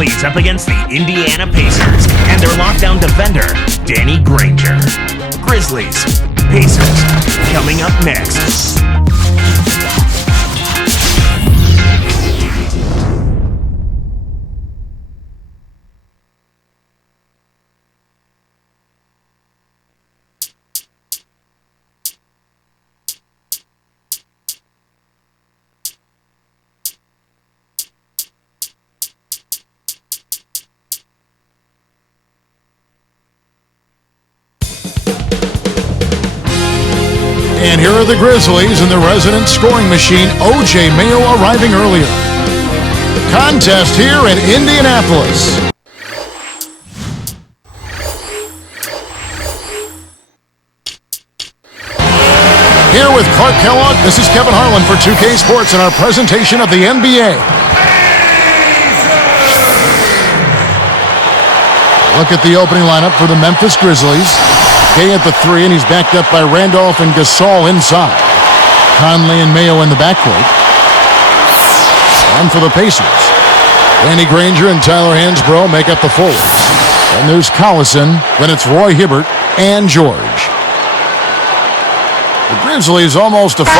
Grizzlies up against the Indiana Pacers and their lockdown defender, Danny Granger. Grizzlies, Pacers, coming up next. And here are the Grizzlies and the resident scoring machine, O.J. Mayo, arriving earlier. Contest here in Indianapolis. Here with Clark Kellogg, this is Kevin Harlan for 2K Sports and our presentation of the NBA. Look at the opening lineup for the Memphis Grizzlies. Gay at the 3, and he's backed up by Randolph and Gasol inside. Conley and Mayo in the backcourt. And for the Pacers, Danny Granger and Tyler Hansbrough make up the forwards. And there's Collison, then it's Roy Hibbert and George. The Grizzlies almost a 500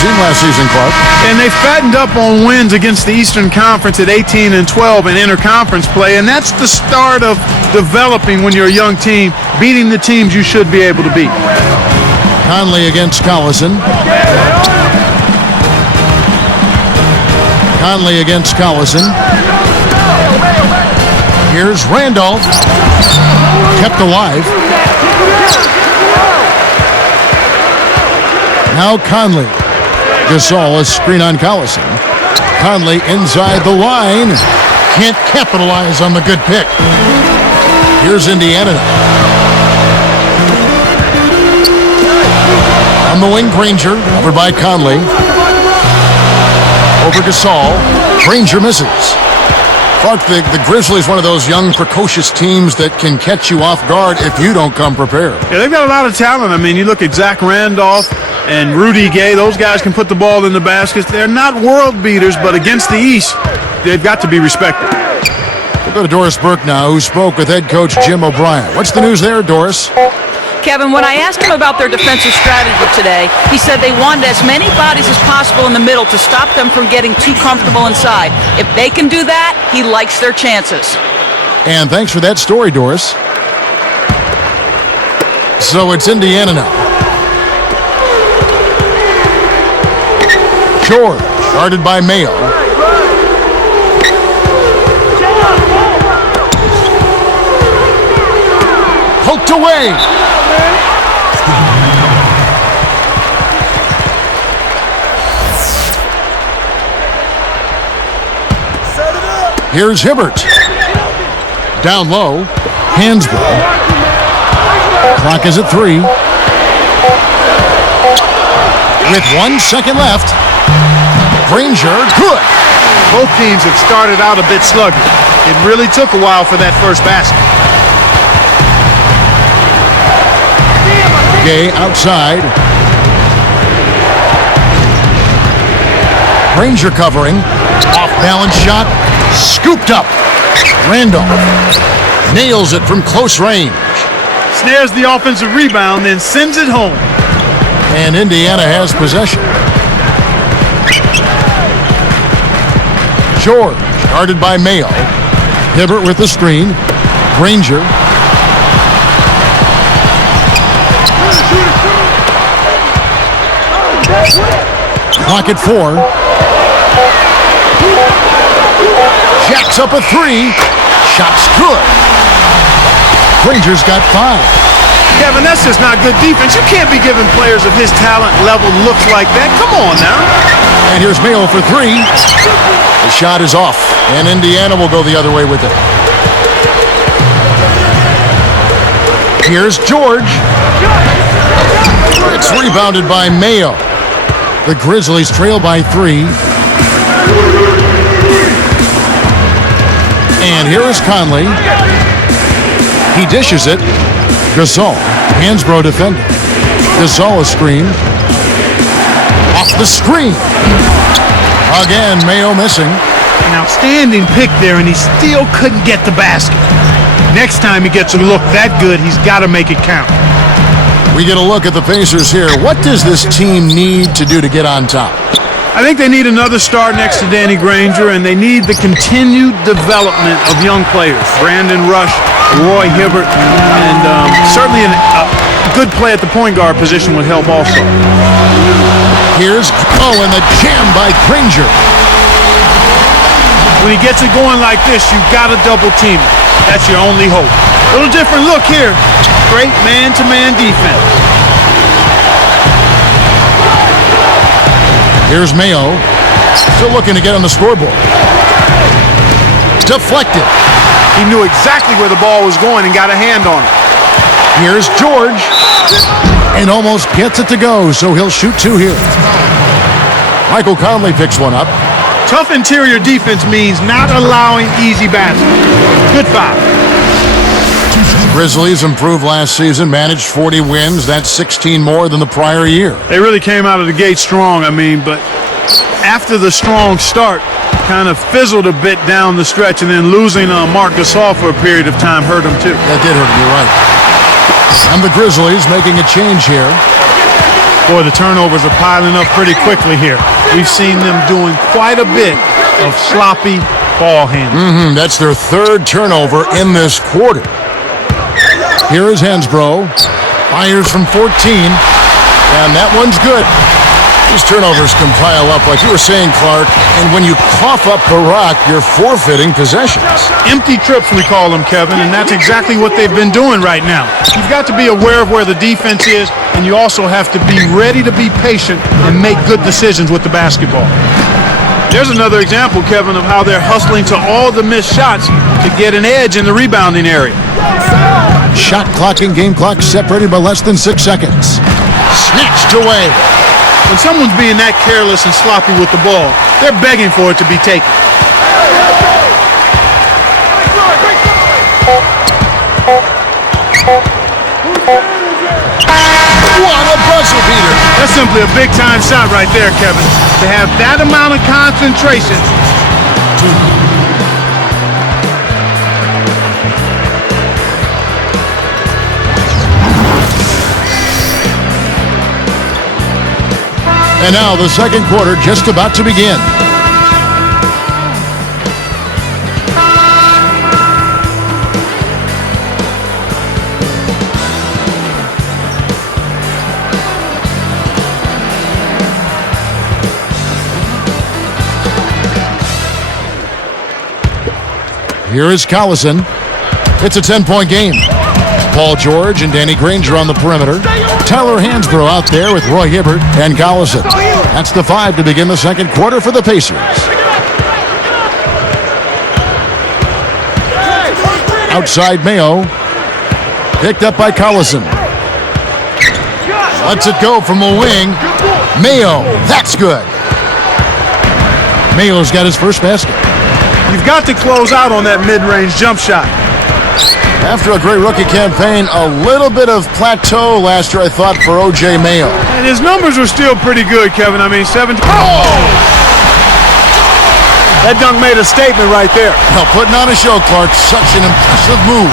team last season, Clark. And they fattened up on wins against the Eastern Conference at 18-12 in interconference play, and that's the start of developing when you're a young team, beating the teams you should be able to beat. Conley against Collison. Conley against Collison. Here's Randolph. Kept alive. Now Conley. Gasol, a screen on Collison. Conley inside the line. Can't capitalize on the good pick. Here's Indiana. On the wing, Granger. Over by Conley. Over Gasol. Granger misses. Clark, the Grizzlies, one of those young, precocious teams that can catch you off guard if you don't come prepared. Yeah, they've got a lot of talent. I mean, you look at Zach Randolph and Rudy Gay. Those guys can put the ball in the baskets. They're not world beaters, but against the East, they've got to be respected. We'll go to Doris Burke now, who spoke with head coach Jim O'Brien. What's the news there, Doris? Kevin, when I asked him about their defensive strategy today, he said they wanted as many bodies as possible in the middle to stop them from getting too comfortable inside. If they can do that, he likes their chances. And thanks for that story, Doris. So it's Indiana now. George, guarded by Mayo. Poked away. Here's Hibbert. Down low. Hansbrough. Clock is at 3. With 1 second left. Granger, good. Both teams have started out a bit sluggish. It really took a while for that first basket. Gay outside. Granger covering. Off balance shot. Scooped up. Randolph nails it from close range. Snares the offensive rebound, then sends it home. And Indiana has possession. George, guarded by Mayo. Hibbert with the screen. Granger. Clock at 4. Jacks up a 3. Shot's good. Granger's got 5. Kevin, that's just not good defense. You can't be giving players of his talent level looks like that. Come on now. And here's Mayo for 3. The shot is off, and Indiana will go the other way with it. Here's George. It's rebounded by Mayo. The Grizzlies trail by 3. And here is Conley. He dishes it. Gasol. Hansbrough defending. Gasol a screen. Off the screen. Again, Mayo missing. An outstanding pick there, and he still couldn't get the basket. Next time he gets a look that good, he's got to make it count. We get a look at the Pacers here. What does this team need to do to get on top? I think they need another star next to Danny Granger, and they need the continued development of young players. Brandon Rush, Roy Hibbert, and certainly a good play at the point guard position would help also. And the jam by Granger. When he gets it going like this, you've got to double team him. That's your only hope. A little different look here. Great man-to-man defense. Here's Mayo. Still looking to get on the scoreboard. Deflected. He knew exactly where the ball was going and got a hand on it. Here's George. And almost gets it to go, so he'll shoot two here. Michael Conley picks one up. Tough interior defense means not allowing easy baskets. Good foul. Grizzlies improved last season, managed 40 wins. That's 16 more than the prior year. They really came out of the gate strong, but after the strong start, kind of fizzled a bit down the stretch, and then losing Marc Gasol for a period of time hurt him too. That did hurt him, you're right. And the Grizzlies making a change here. Boy, the turnovers are piling up pretty quickly here. We've seen them doing quite a bit of sloppy ball handling. That's their third turnover in this quarter. Here is Hansbrough. Fires from 14. And that one's good. These turnovers can pile up, like you were saying, Clark. And when you cough up the rock, you're forfeiting possessions. Empty trips, we call them, Kevin, and that's exactly what they've been doing right now. You've got to be aware of where the defense is, and you also have to be ready to be patient and make good decisions with the basketball. There's another example, Kevin, of how they're hustling to all the missed shots to get an edge in the rebounding area. Shot clock and game clock separated by less than 6 seconds. Snatched away. When someone's being that careless and sloppy with the ball, they're begging for it to be taken. What a buzzer beater. That's simply a big-time shot right there, Kevin. To have that amount of concentration. And now the second quarter just about to begin. Here is Collison. It's a 10-point game. Paul George and Danny Granger on the perimeter. Tyler Hansbrough out there with Roy Hibbert and Collison. That's the 5 to begin the second quarter for the Pacers. Outside Mayo. Picked up by Collison. Lets it go from the wing. Mayo. That's good. Mayo's got his first basket. You've got to close out on that mid-range jump shot. After a great rookie campaign, a little bit of plateau last year, I thought, for O.J. Mayo. And his numbers are still pretty good, Kevin. 7. That dunk made a statement right there. Well, putting on a show, Clark. Such an impressive move.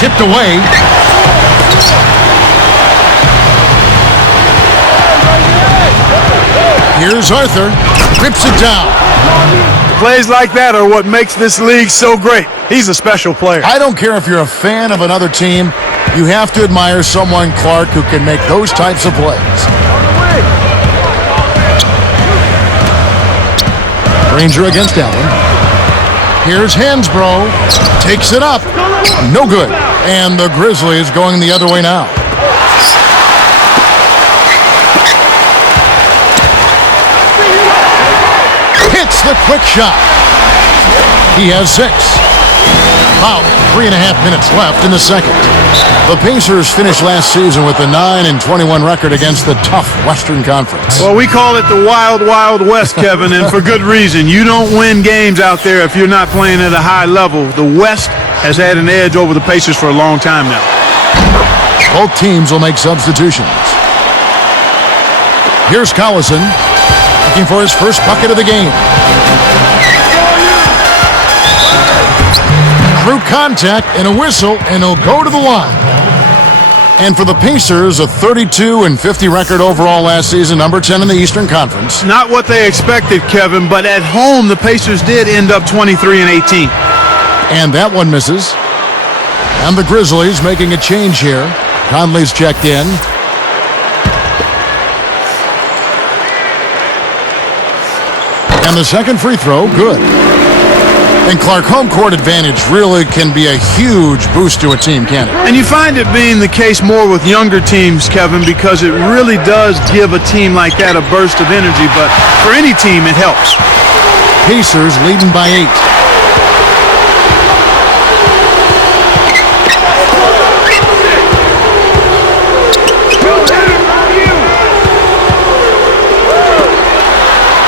Tipped away. Here's Arthur. Rips it down. Plays like that are what makes this league so great. He's a special player. I don't care if you're a fan of another team. You have to admire someone, Clark, who can make those types of plays. Granger against Allen. Here's Hansbrough. Takes it up. No good. And the Grizzlies going the other way now. Hits the quick shot. He has 6. About 3.5 minutes left in the second. The Pacers finished last season with a 9-21 record against the tough Western Conference. Well, we call it the Wild Wild West, Kevin, and for good reason. You don't win games out there if you're not playing at a high level. The West has had an edge over the Pacers for a long time now. Both teams will make substitutions. Here's Collison looking for his first bucket of the game. through contact and a whistle, and he'll go to the line. And for the Pacers, a 32-50 record overall last season, number 10 in the Eastern Conference. Not what they expected, Kevin, but at home, the Pacers did end up 23-18. And that one misses. And the Grizzlies making a change here. Conley's checked in. And the second free throw, good. And Clark, home court advantage really can be a huge boost to a team, can't it? And you find it being the case more with younger teams, Kevin, because it really does give a team like that a burst of energy. But for any team, it helps. Pacers leading by 8.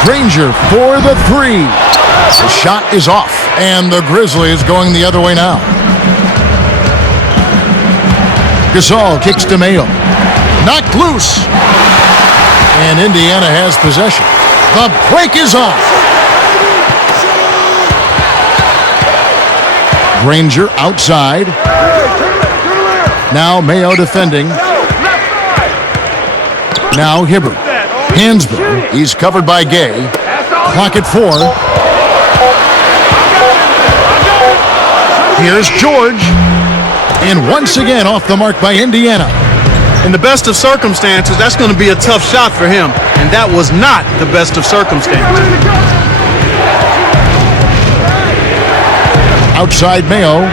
Granger for the three. The shot is off, and the Grizzlies going the other way now. Gasol kicks to Mayo. Knocked loose. And Indiana has possession. The break is off. Granger outside. Now Mayo defending. Now Hibbert. Hansbrough, he's covered by Gay. Clock at 4. Here's George. And once again off the mark by Indiana. In the best of circumstances, that's going to be a tough shot for him. And that was not the best of circumstances. Outside Mayo.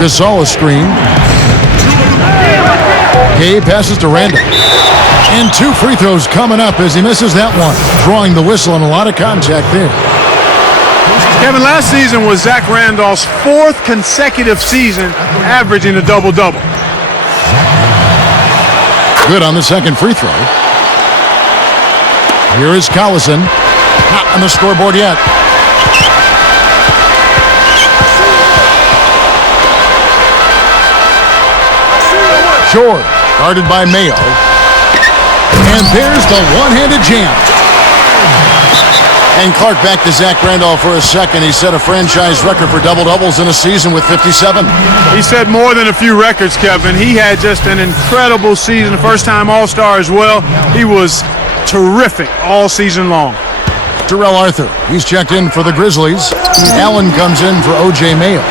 Gasol screen. Gay passes to Randall. And 2 free throws coming up as he misses that one. Drawing the whistle and a lot of contact there. Kevin, last season was Zach Randolph's 4th consecutive season averaging a double-double. Good on the second free throw. Here is Collison. Not on the scoreboard yet. Short. Guarded by Mayo. And there's the one-handed jam. And Clark back to Zach Randolph for a second. He set a franchise record for double-doubles in a season with 57. He set more than a few records, Kevin. He had just an incredible season. First-time All-Star as well. He was terrific all season long. Terrell Arthur, he's checked in for the Grizzlies. Allen comes in for O.J. Mayo.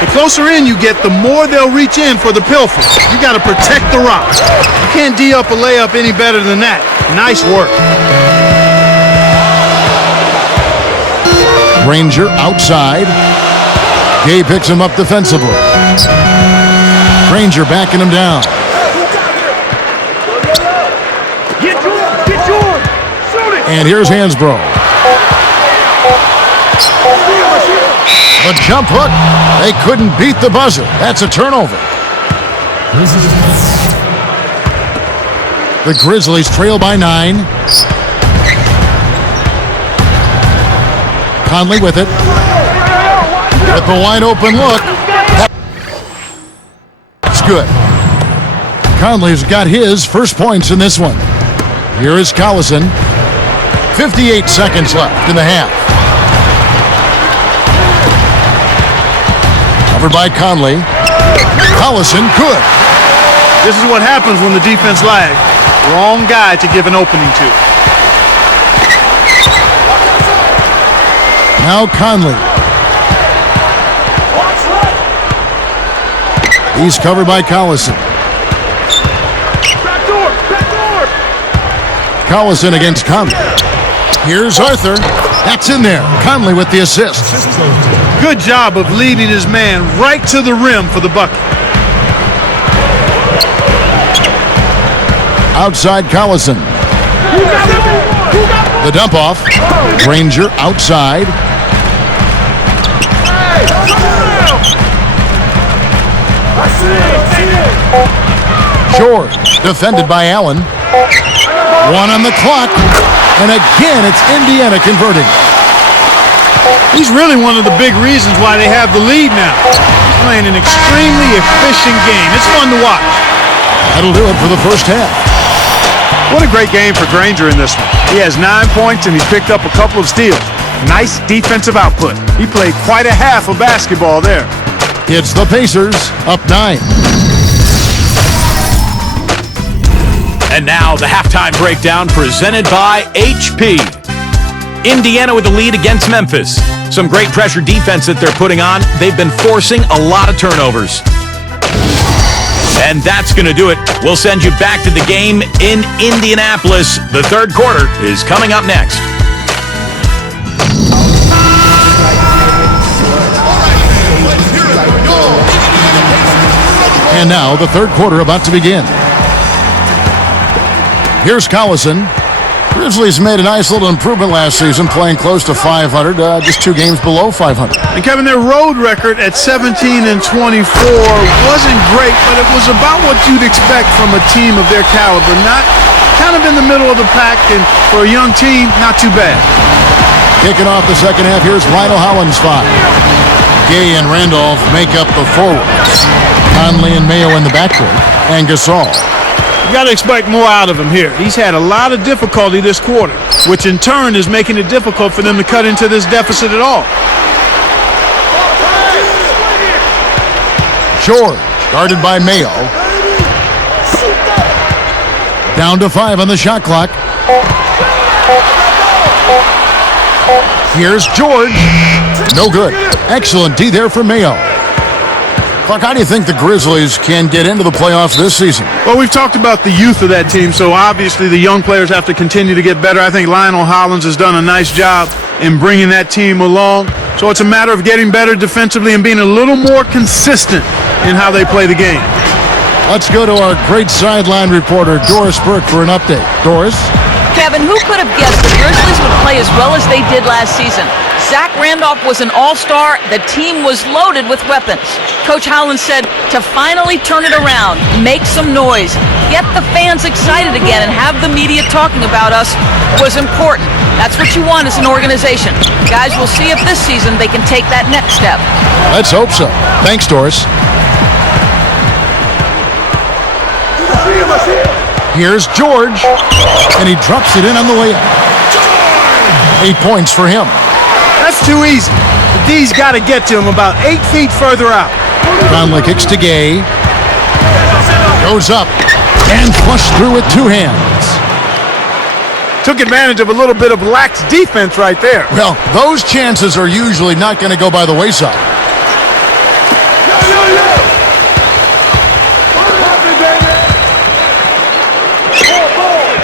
The closer in you get, the more they'll reach in for the pilfer. You got to protect the rock. You can't D up a layup any better than that. Nice work. Granger outside. Gay picks him up defensively. Granger backing him down. And here's Hansbrough. The jump hook. They couldn't beat the buzzer. That's a turnover. The Grizzlies trail by 9. Conley with it. With the wide open look. That's good. Conley's got his first points in this one. Here is Collison. 58 seconds left in the half. Covered by Conley. Collison, good. This is what happens when the defense lags. Wrong guy to give an opening to. Now Conley. He's covered by Collison. Collison against Conley. Here's Arthur. That's in there. Conley with the assist. Good job of leading his man right to the rim for the bucket. Outside Collison. The dump off. Granger outside. Short. Defended by Allen. 1 on the clock. And again, it's Indiana converting. He's really one of the big reasons why they have the lead now. He's playing an extremely efficient game. It's fun to watch. That'll do it for the first half. What a great game for Granger in this one. He has 9 points and he's picked up a couple of steals. Nice defensive output. He played quite a half of basketball there. It's the Pacers up 9. And now the halftime breakdown presented by HP. Indiana with the lead against Memphis. Some great pressure defense that they're putting on. They've been forcing a lot of turnovers. And that's going to do it. We'll send you back to the game in Indianapolis. The third quarter is coming up next. And now the third quarter about to begin. Here's Collison. Grizzlies made a nice little improvement last season, playing close to 500, just 2 games below 500. And Kevin, their road record at 17-24 wasn't great, but it was about what you'd expect from a team of their caliber. Not kind of in the middle of the pack, and for a young team, not too bad. Kicking off the second half, here's Lionel Hollins' 5. Gay and Randolph make up the forwards. Conley and Mayo in the backcourt, and Gasol. You got to expect more out of him here. He's had a lot of difficulty this quarter, which in turn is making it difficult for them to cut into this deficit at all. George, guarded by Mayo. Down to 5 on the shot clock. Here's George. No good. Excellent D there for Mayo. Clark, how do you think the Grizzlies can get into the playoffs this season? Well, we've talked about the youth of that team, so obviously the young players have to continue to get better. I think Lionel Hollins has done a nice job in bringing that team along. So it's a matter of getting better defensively and being a little more consistent in how they play the game. Let's go to our great sideline reporter, Doris Burke, for an update. Doris? Kevin, who could have guessed the Grizzlies would play as well as they did last season? Zach Randolph was an all-star. The team was loaded with weapons. Coach Howland said to finally turn it around, make some noise, get the fans excited again, and have the media talking about us was important. That's what you want as an organization. Guys, we'll see if this season they can take that next step. Let's hope so. Thanks, Doris. Here's George, and he drops it in on the layup. 8 points for him. That's too easy. The D's got to get to him about 8 feet further out. Conley kicks to Gay. Goes up and flushed through with 2 hands. Took advantage of a little bit of lax defense right there. Well, those chances are usually not going to go by the wayside.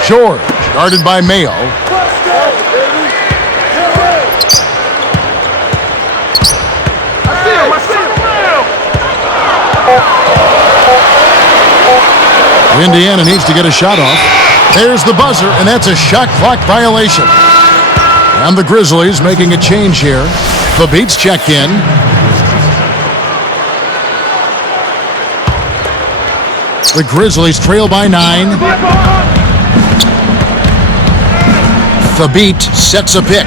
George, guarded by Mayo. Indiana needs to get a shot off. There's the buzzer, and that's a shot clock violation. And the Grizzlies making a change here. Fabit's checked in. The Grizzlies trail by 9. Fabit sets a pick.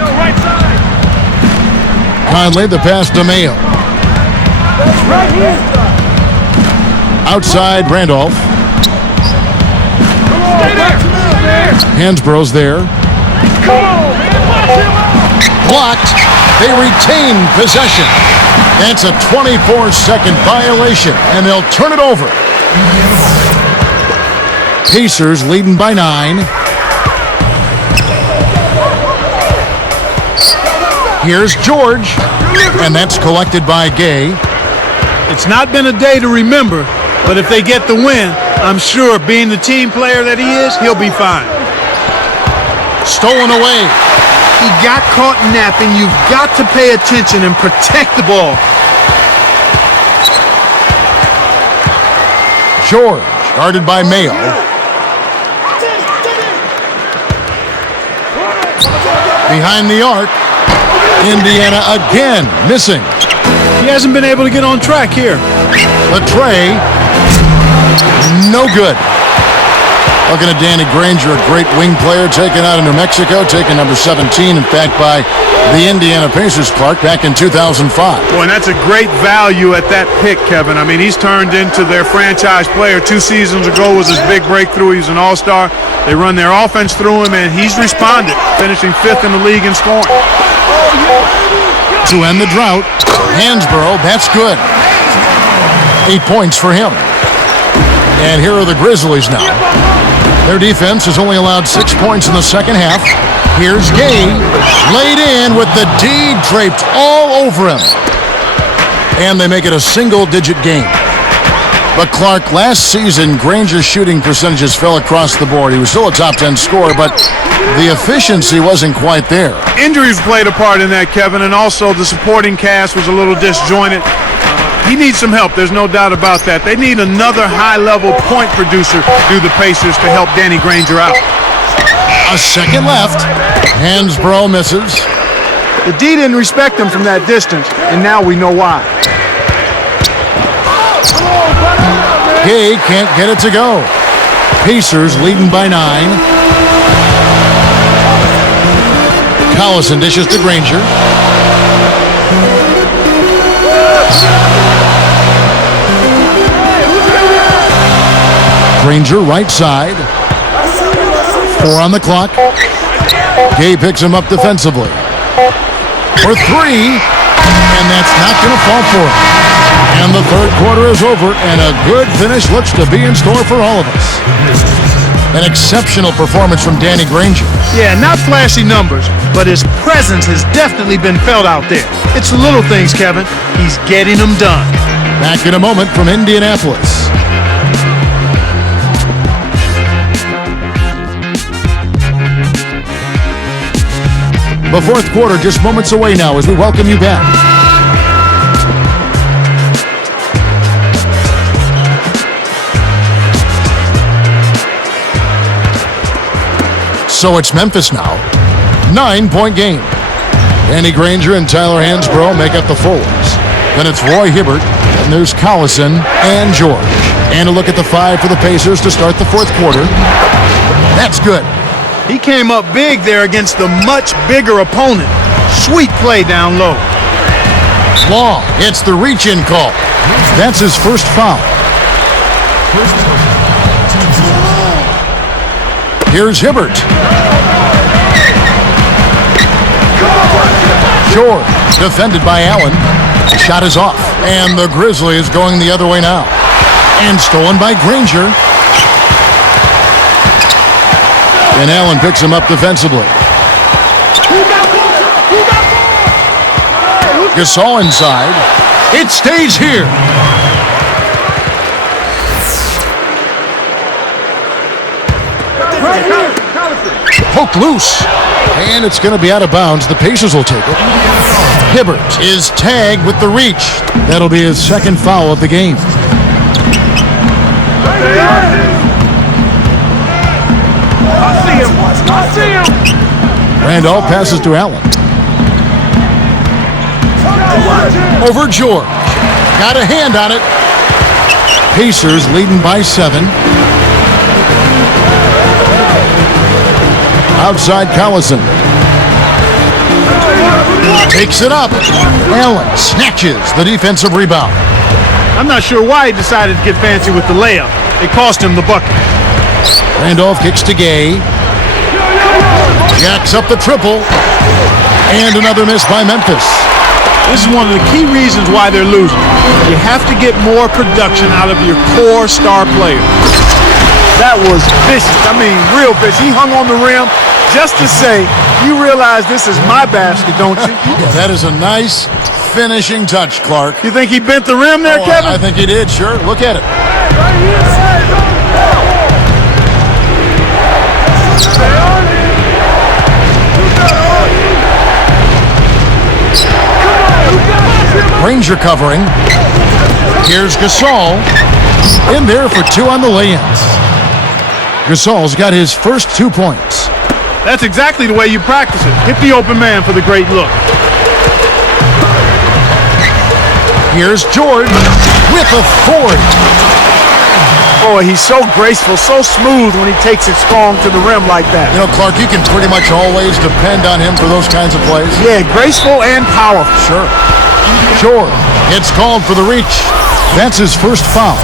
Conley, the pass to Mayo. Outside, Randolph. Hansborough's there. Blocked. They retain possession. That's a 24-second violation, and they'll turn it over. Pacers leading by 9. Here's George, and that's collected by Gay. It's not been a day to remember, but if they get the win, I'm sure being the team player that he is, he'll be fine. Stolen away. He got caught napping. You've got to pay attention and protect the ball. George, guarded by Mayo. Behind the arc. Indiana again missing. He hasn't been able to get on track here. The tray, no good. Looking at Danny Granger, a great wing player taken out of New Mexico, taken number 17, in fact, by the Indiana Pacers, Clark, back in 2005. Boy, and that's a great value at that pick, Kevin. I mean, he's turned into their franchise player. 2 seasons ago was his big breakthrough. He's an all-star. They run their offense through him, and he's responded, finishing 5th in the league in scoring. To end the drought, Hansbrough, that's good. 8 points for him. And here are the Grizzlies now. Their defense has only allowed 6 points in the second half. Here's Gay, laid in with the D draped all over him. And they make it a single-digit game. But Clark, last season, Granger's shooting percentages fell across the board. He was still a top 10 scorer, but the efficiency wasn't quite there. Injuries played a part in that, Kevin, and also the supporting cast was a little disjointed. He needs some help, there's no doubt about that. They need another high-level point producer through the Pacers to help Danny Granger out. A second left. Hansbrough misses. The D didn't respect him from that distance, and now we know why. Gay can't get it to go. Pacers leading by 9. Collison dishes to Granger. Granger right side. 4 on the clock. Gay picks him up defensively. For 3, and that's not going to fall for him. And the third quarter is over, and a good finish looks to be in store for all of us. An exceptional performance from Danny Granger. Yeah, not flashy numbers, but his presence has definitely been felt out there. It's the little things, Kevin. He's getting them done. Back in a moment from Indianapolis. The fourth quarter just moments away now as we welcome you back. So it's Memphis now. 9-point game. Danny Granger and Tyler Hansbrough make up the forwards. Then it's Roy Hibbert, and there's Collison and George. And a look at the 5 for the Pacers to start the fourth quarter. That's good. He came up big there against the much bigger opponent. Sweet play down low. Long gets the reach-in call. That's his first foul. Here's Hibbert. George, defended by Allen. The shot is off. And the Grizzlies going the other way now. And stolen by Granger. And Allen picks him up defensively. Gasol inside. It stays here. Poked loose. And it's going to be out of bounds. The Pacers will take it. Hibbert is tagged with the reach. That'll be his second foul of the game. I see him. Randolph passes to Allen. Over George. Got a hand on it. Pacers leading by 7. Outside Collison. Takes it up. Allen snatches the defensive rebound. I'm not sure why he decided to get fancy with the layup. It cost him the bucket. Randolph kicks to Gay. Jacks up the triple. And another miss by Memphis. This is one of the key reasons why they're losing. You have to get more production out of your core star player. That was vicious. I mean, real vicious. He hung on the rim just to say, you realize this is my basket, don't you? Yeah, that is a nice finishing touch, Clark. You think he bent the rim there, Kevin? I think he did, sure. Look at it. Granger covering. Here's Gasol. In there for 2 on the lay-ins. Gasol's got his first 2 points. That's exactly the way you practice it. Hit the open man for the great look. Here's George with authority. Boy, he's so graceful, so smooth when he takes it strong to the rim like that. You know, Clark, you can pretty much always depend on him for those kinds of plays. Yeah, graceful and powerful. Sure. George gets called for the reach. That's his first foul.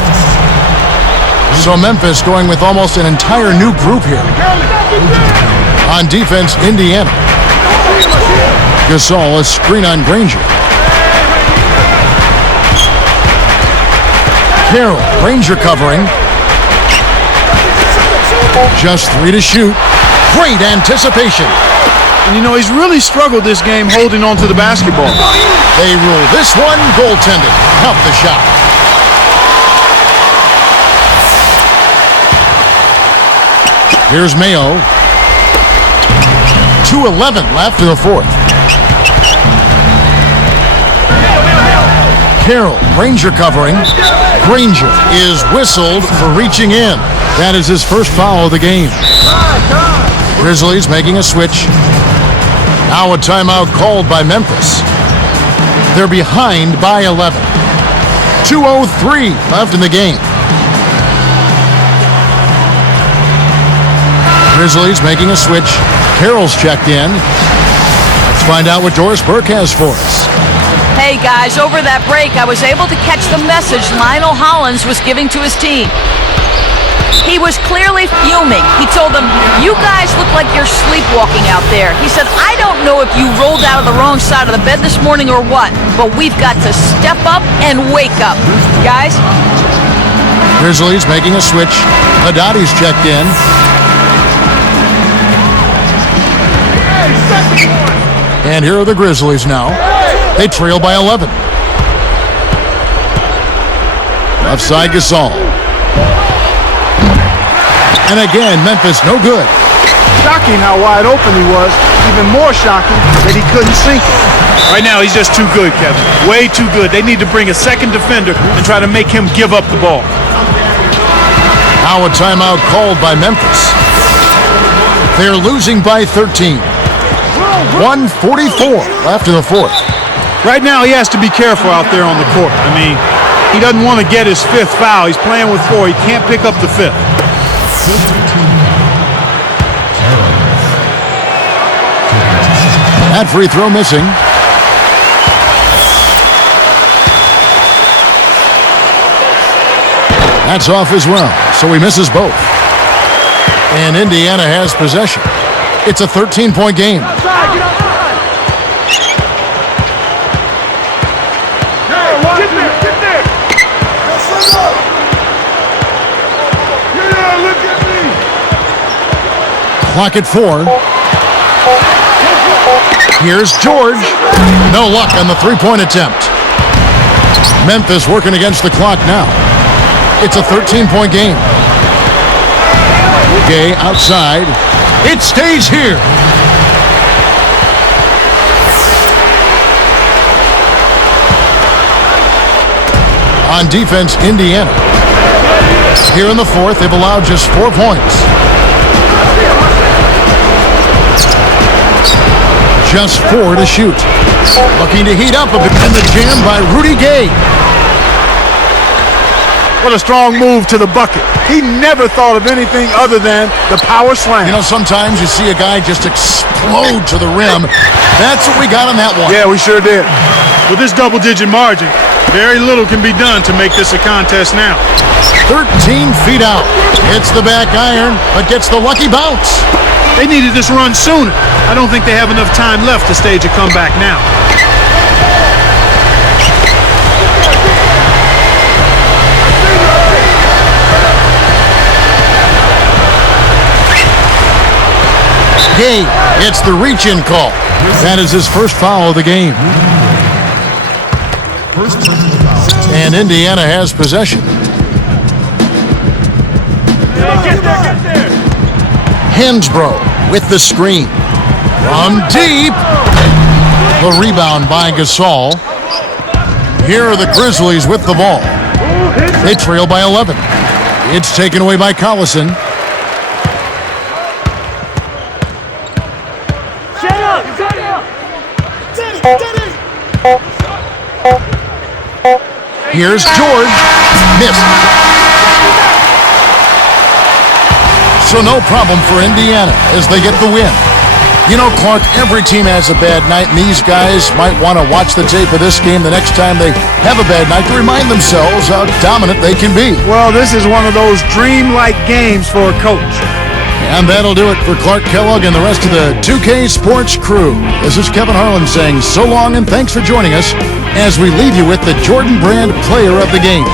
So Memphis going with almost an entire new group here. On defense, Indiana. Gasol, a screen on Granger. Carroll, Granger covering. Just 3 to shoot. Great anticipation. And you know, he's really struggled this game holding on to the basketball. They rule this one goaltended. Help the shot. Here's Mayo. 2:11 left in the fourth. Carroll, Granger covering. Granger is whistled for reaching in. That is his first foul of the game. Grizzlies making a switch. Now a timeout called by Memphis. They're behind by 11. 2:03 left in the game. Grizzlies making a switch. Carroll's checked in. Let's find out what Doris Burke has for us. Hey guys, over that break, I was able to catch the message Lionel Hollins was giving to his team. He was clearly fuming. He told them, "You guys look like you're sleepwalking out there." He said, "I don't know if you rolled out of the wrong side of the bed this morning or what, but we've got to step up and wake up." Guys? Grizzlies making a switch. Haddadi's checked in. And here are the Grizzlies now. They trail by 11. Left side Gasol. And again, Memphis no good. Shocking how wide open he was. Even more shocking that he couldn't sink it. Right now, he's just too good, Kevin. Way too good. They need to bring a second defender and try to make him give up the ball. Now a timeout called by Memphis. They're losing by 13. 1:44 left in the fourth. Right now, he has to be careful out there on the court. I mean, he doesn't want to get his fifth foul. He's playing with 4. He can't pick up the fifth. That free throw missing. That's off as well, so he misses both. And Indiana has possession. It's a 13-point game. Clock at 4. Here's George. No luck on the three-point attempt. Memphis working against the clock now. It's a 13-point game. Gay outside. It stays here. On defense, Indiana. Here in the fourth, they've allowed just 4 points. Just 4 to shoot. Looking to heat up a bit, and the jam by Rudy Gay. What a strong move to the bucket. He never thought of anything other than the power slam. You know, sometimes you see a guy just explode to the rim. That's what we got on that one. Yeah, we sure did. With this double-digit margin, very little can be done to make this a contest now. 13 feet out. Hits the back iron, but gets the lucky bounce. They needed this run sooner. I don't think they have enough time left to stage a comeback now. Gay gets the reach-in call. That is his first foul of the game. And Indiana has possession. Get there. Hansbrough with the screen. From deep. The rebound by Gasol. Here are the Grizzlies with the ball. They trail by 11. It's taken away by Collison. Here's George. Missed. So no problem for Indiana as they get the win. You know, Clark, every team has a bad night, and these guys might want to watch the tape of this game the next time they have a bad night to remind themselves how dominant they can be. Well, this is one of those dreamlike games for a coach. And that'll do it for Clark Kellogg and the rest of the 2K Sports crew. This is Kevin Harlan saying so long and thanks for joining us as we leave you with the Jordan Brand Player of the Game.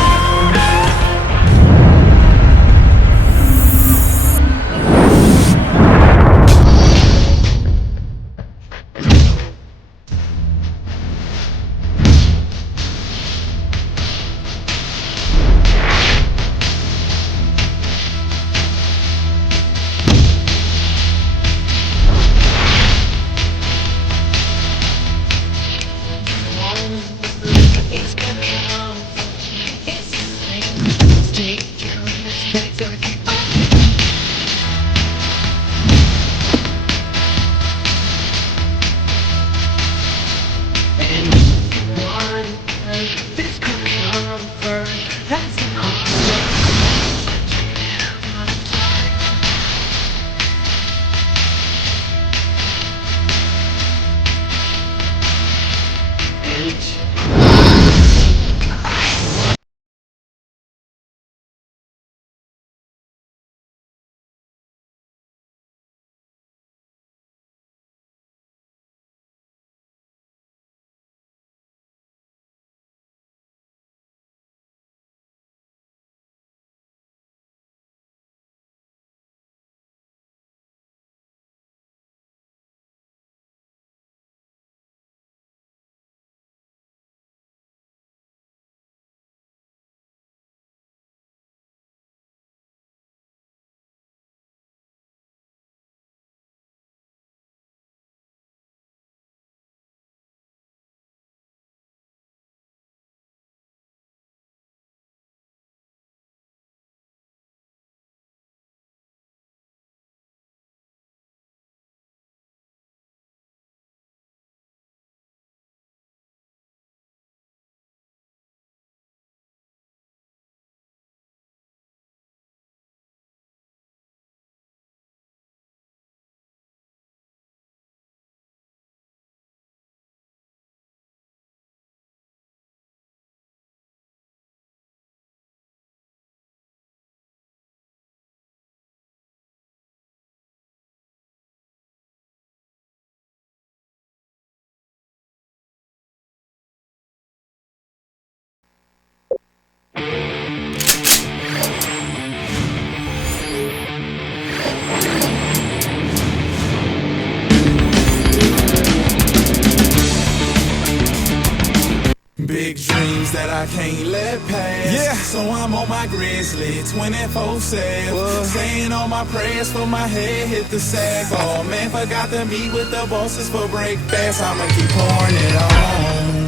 Big dreams that I can't let pass. Yeah. So I'm on my Grizzlies 24/7. Saying all my prayers for my head hit the sack. Oh man, forgot to meet with the bosses for break fast. I'ma keep pouring it on.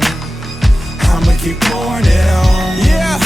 I'ma keep pouring it